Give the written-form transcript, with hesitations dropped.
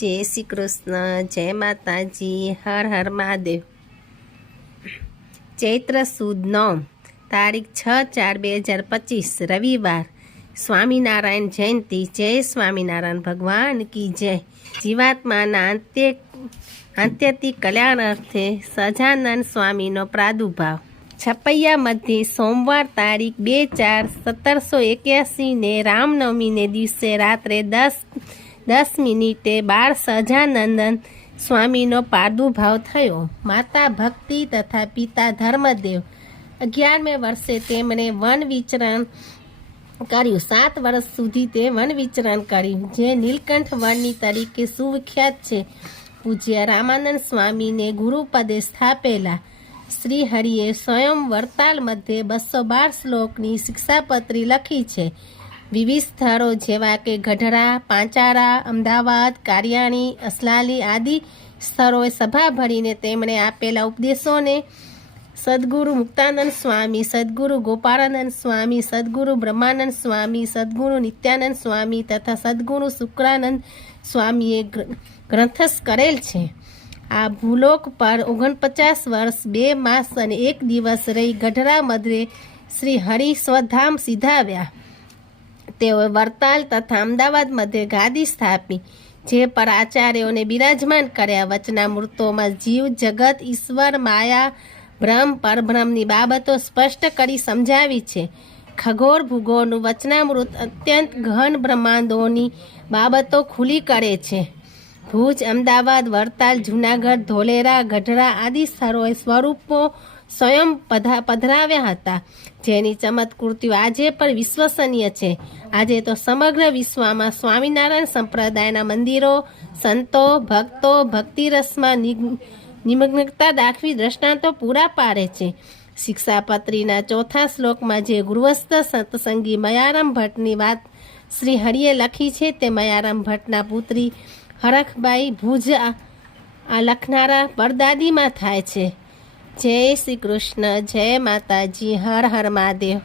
जय श्री कृष्ण। जय माताजी। हर हर महादेव। चैत्र सुद 9 तारीख 6/4/2025 रविवार। स्वामीनारायण जयंती। जय स्वामीनारायण भगवान की जय। जीवात्माना आत्यंतिक कल्याण अर्थे સહજાનંદ સ્વામીનો પ્રાદુર્ભાવ। છપૈયા મધ્યે સોમવાર તારીખ 2/4/1781 ને રામનવમીને દિવસે રાત્રે 10:10 બાળ સહજાનંદ સ્વામીનો પ્રાદુર્ભાવ થયો। માતા ભક્તિ તથા પિતા ધર્મદેવ 11મે વર્ષે તેમણે વન વિચરણ કર્યું। 7 વર્ષ સુધી તે વન વિચરણ કર્યું, જે નીલકંઠ વનની તરીકે સુવિખ્યાત છે। પૂજ્ય રામાનંદ સ્વામીને ગુરુપદે સ્થાપેલા શ્રી હરિએ સ્વયં વરતાલ મધ્યે 212 શ્લોકની શિક્ષાપત્રી લખી છે। વિવિધ સ્થળો જેવા કે ગઢડા, પાંચારા, અમદાવાદ, કારિયાણી, અસલાલી આદિ સ્થળોએ સભા ભરીને તેમણે આપેલા ઉપદેશોને સદગુરુ મુક્તાનંદ સ્વામી, સદગુરુ ગોપાળાનંદ સ્વામી, સદગુરુ બ્રહ્માનંદ સ્વામી, સદગુરુ નિત્યાનંદ સ્વામી તથા સદગુરુ શુક્રાનંદ સ્વામીએ ગ્રંથસ્થ કરેલ છે। આ ભૂલોક પર 49 વર્ષ 2 માસ અને 1 દિવસ રહી ગઢડા મધ્યે શ્રી હરિ સ્વધામ સિધાવ્યા। તેઓએ વરતાલ તથા અમદાવાદ મધ્યે ગાદી સ્થાપી, જે પર આચાર્યોને બિરાજમાન કર્યા। વચનામૃતોમાં જીવ, જગત, ઈશ્વર, માયા, બ્રહ્મ, પરબ્રહ્મની બાબતો સ્પષ્ટ કરી સમજાવી છે। ખગોળ ભૂગોળનું વચનામૃત અત્યંત ગહન બ્રહ્માંડોની બાબતો ખુલ્લી કરે છે। ભુજ, અમદાવાદ, વરતાલ, જૂનાગઢ, ધોલેરા, ગઢડા આદિ સ્થળોએ સ્વરૂપો સ્વયં પધરાવ્યા હતા, જેની ચમત્કૃતિઓ આજે પણ વિશ્વસનીય છે। આજે તો સમગ્ર વિશ્વમાં સ્વામિનારાયણ સંપ્રદાયના મંદિરો, સંતો, ભક્તો ભક્તિરસમાં નિમગ્નતા દાખવી દ્રષ્ટાંતો પૂરા પાડે છે। શિક્ષાપત્રીના 4થા શ્લોકમાં જે ગૃહસ્થ સત્સંગી મયારામ ભટ્ટની વાત શ્રી હરિએ લખી છે, તે મયારામ ભટ્ટના પુત્રી હરખબાઈ ભુજ આ લખનારા પરદાદીમાં થાય છે। જય શ્રી કૃષ્ણ। જય માતાજી। હર હર મહાદેવ।